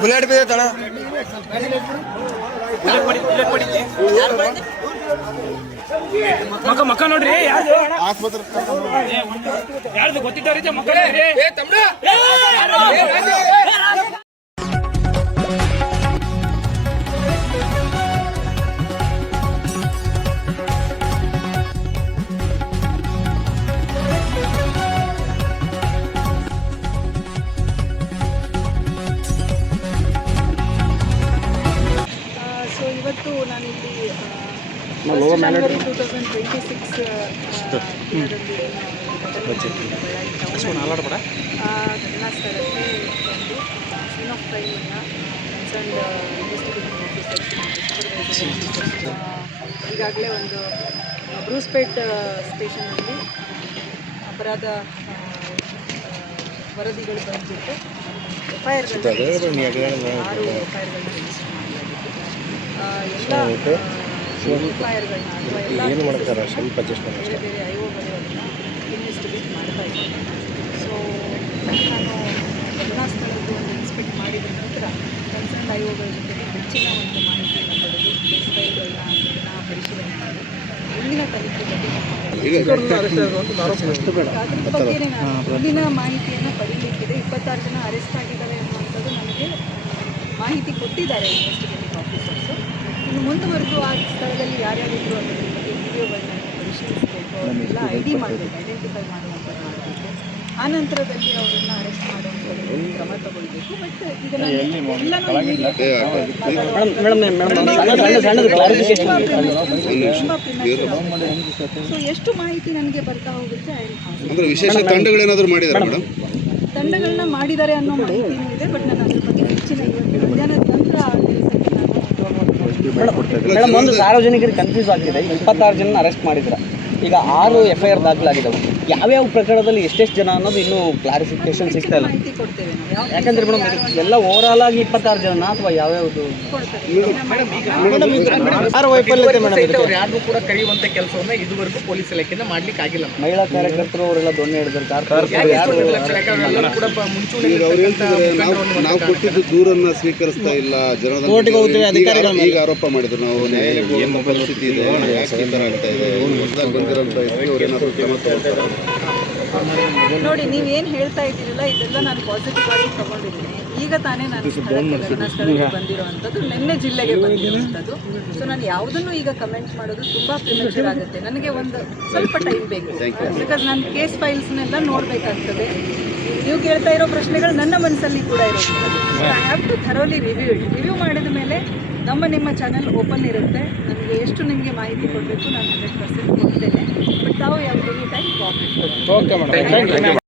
Bullet ಬಿದ್ದಣ ಮಕ್ಕ ನೋಡ್ರಿ ಆಸ್ಪತ್ರೆ ಯಾರ್ದು ಗೊತ್ತಿದ್ದಾರೆ ಮಕ್ಕ ಇವತ್ತು ನಾನಿಲ್ಲಿ ಜನವರಿ 2026 ಘಟನಾ ಸ್ಥಳಕ್ಕೆ ಬಂದು ಸೀನ್ ಆಫ್ ಕ್ರೈಮನ್ನು ಕನ್ಸರ್ನ್ಡ್ ಇನ್ವೆಸ್ಟಿಗೇಟಿಂಗ್ ಆಫೀಸರ್ಸ್ ಈಗಾಗಲೇ ಒಂದು ಬ್ರೂಸ್ಪೇಟ್ ಸ್ಟೇಷನ್ನಲ್ಲಿ ಅಪರಾಧ ವರದಿಗಳು ಬಂದ್ಬಿಟ್ಟು ಎಫ್ಐಆರ್ಗಳನ್ನ 6 ಎಫ್ಐಆರ್ಗಳನ್ನ ರಿಜಿಸ್ಟರ್ ಮಾಡಲಾಗಿತ್ತು. ಎಲ್ಲ ಎಫ್ಐಆರ್ಗಳನ್ನ ಅಥವಾ ಎಲ್ಲ ಬೇರೆ ಬೇರೆ ಐಒಗಳು ಅದನ್ನು ಇನ್ವೆಸ್ಟಿಗೇಟ್ ಮಾಡ್ತಾ ಇದ್ದಾರೆ. ಸೊ ನಾನು ಘಟನಾ ಸ್ಥಳದ್ದು ಒಂದು ಇನ್ಸ್ಪೆಕ್ಟ್ ಮಾಡಿದ ನಂತರ ಕನ್ಸರ್ನ್ ಐಒಗಳ ಜೊತೆಗೆ ಹೆಚ್ಚಿನ ಒಂದು ಮಾಹಿತಿಯನ್ನು ಪಡೆದು ಕೇಸ್ ಫೈಲ್ಗಳನ್ನ ಅದನ್ನು ಪರಿಶೀಲನೆ ಮಾಡಿ ಮುಂದಿನ ತನಿಖೆ ಬಗ್ಗೆ ಅದ್ರ ಬಗ್ಗೆ ನಾನು ಮುಂದಿನ ಮಾಹಿತಿಯನ್ನು ಪಡೀಲಿಕ್ಕಿದೆ. 26 ಜನ ಅರೆಸ್ಟ್ ಆಗಿದ್ದಾರೆ ಅನ್ನುವಂಥದ್ದು ನನಗೆ ಮಾಹಿತಿ ಕೊಟ್ಟಿದ್ದಾರೆ ಇನ್ವೆಸ್ಟಿಗೇಟಿಂಗ್ ಆಫೀಸರ್ಸು. ಇನ್ನು ಮುಂದುವರೆದು ಆ ಸ್ಥಳದಲ್ಲಿ ಯಾರ್ಯಾರಿದ್ರು ಅನ್ನೋದ್ರ ಬಗ್ಗೆ ವಿಡಿಯೋಗಳನ್ನ ಪರಿಶೀಲಿಸಬೇಕು, ಅವರೆಲ್ಲ ಮಾಡಬೇಕು, ಐಡೆಂಟಿಫೈ ಮಾಡುವಂಥದ್ದು ಮಾಡಬೇಕು. ಆ ನಂತರದಲ್ಲಿ ಅವರನ್ನು ಅರೆಸ್ಟ್ ಮಾಡುವಂಥದ್ದು ಕ್ರಮ ತಗೊಳ್ಬೇಕು. ಬಟ್ ಈಗ ಸೊ ಎಷ್ಟು ಮಾಹಿತಿ ನನಗೆ ಬರ್ತಾ ಹೋಗುತ್ತೆ ವಿಶೇಷ ತಂಡಗಳೇನಾದರೂ ಮಾಡಿದ್ದಾರೆ ಮೇಡಮ್? ತಂಡಗಳನ್ನ ಮಾಡಿದ್ದಾರೆ ಅನ್ನೋ ಮಾಹಿತಿನೂ ಇದೆ. ಬಟ್ ನಾನು ಅದ್ರ ಬಗ್ಗೆ ಹೆಚ್ಚಿನ ಇವತ್ತು ಮಧ್ಯಾಹ್ನದ ನಂತರ ಮೇಡಮ್, ಒಂದು ಸಾರ್ವಜನಿಕರಿಗೆ ಕನ್ಫ್ಯೂಸ್ ಆಗಿದೆ. 26 ಜನ ಅರೆಸ್ಟ್ ಮಾಡಿದ್ರ, ಈಗ 6 ಎಫ್ಐಆರ್ ದಾಖಲಾಗಿದ್ದಾವೆ. ಯಾವ್ಯಾವ ಪ್ರಕರಣದಲ್ಲಿ ಎಷ್ಟೆಷ್ಟು ಜನ ಅನ್ನೋದು ಇನ್ನೂ ಕ್ಲಾರಿಫಿಕೇಶನ್ ಸಿಗ್ತಾ ಇಲ್ಲ. ಯಾಕಂದ್ರೆ ಮೇಡಮ್ ಎಲ್ಲ ಓವರಾಲ್ ಆಗಿ 26 ಜನ ಅಥವಾ ಯಾವ್ಯಾವುದು ವೈಫಲ್ಯತೆ ಮೇಡಮ್ ಯಾರು ಕೂಡ ಕರೆಯುವಂತ ಕೆಲಸವನ್ನ ಇದುವರೆಗೂ ಪೊಲೀಸ್ ಇಲಾಖೆಯಿಂದ ಮಾಡ್ಲಿಕ್ಕೆ ಆಗಿಲ್ಲ. ಮಹಿಳಾ ಕಾರ್ಯಕರ್ತರು ಅವರೆಲ್ಲ ದೊಣ್ಣೆ ಹಿಡಿದಿರ್ತಾರೆ. ನಾವು ಕೊಟ್ಟಿದ್ದು ದೂರನ್ನ ಸ್ವೀಕರಿಸ್ತಾ ಇಲ್ಲ ಜನರ ಈಗ ಆರೋಪ ಮಾಡಿದ್ರು. ನಾವು ಏನು ಪರಿಸ್ಥಿತಿ ಇದೆ, ಯಾಕೆ ಈ ಥರ ಆಗ್ತಾ ಇದೆ, ನೋಡಿ ನೀವೇನು ಹೇಳ್ತಾ ಇದ್ದೀರಲ್ಲ ಇದೆಲ್ಲ ನಾನು ಪಾಸಿಟಿವ್ ಆಗಿ ತಗೊಂಡಿದ್ದೀನಿ. ಈಗ ತಾನೇ ನಾನು ಘಟನಾ ಸ್ಥಳಕ್ಕೆ ಬಂದಿರುವಂಥದ್ದು, ನಿನ್ನೆ ಜಿಲ್ಲೆಗೆ ಬಂದಿರುವಂಥದ್ದು. ಸೊ ನಾನು ಯಾವುದನ್ನು ಈಗ ಕಮೆಂಟ್ ಮಾಡೋದು ತುಂಬ ಪ್ರಿಮೆಚೂರ್ ಆಗುತ್ತೆ. ನನಗೆ ಒಂದು ಸ್ವಲ್ಪ ಟೈಮ್ ಬೇಕು. ಬಿಕಾಸ್ ನಾನು ಕೇಸ್ ಫೈಲ್ಸ್ನೆಲ್ಲ ನೋಡಬೇಕಾಗ್ತದೆ. ನೀವು ಕೇಳ್ತಾ ಇರೋ ಪ್ರಶ್ನೆಗಳು ನನ್ನ ಮನಸ್ಸಲ್ಲಿ ಕೂಡ ಇರುತ್ತೆ. I have to thoroughly review ಮಾಡಿದ ಮೇಲೆ ನಿಮ್ಮ ಚಾನಲ್ ಓಪನ್ ಇರುತ್ತೆ. ನನಗೆ ಎಷ್ಟು ನಿಮಗೆ ಮಾಹಿತಿ ಕೊಡಬೇಕು ನಾನು 100% ಕೊಡ್ತೇನೆ. ಬಟ್ ತಾವು ಯಾವುದೇ ಟೈಮ್ ಕಾಮೆಂಟ್. Okay madam.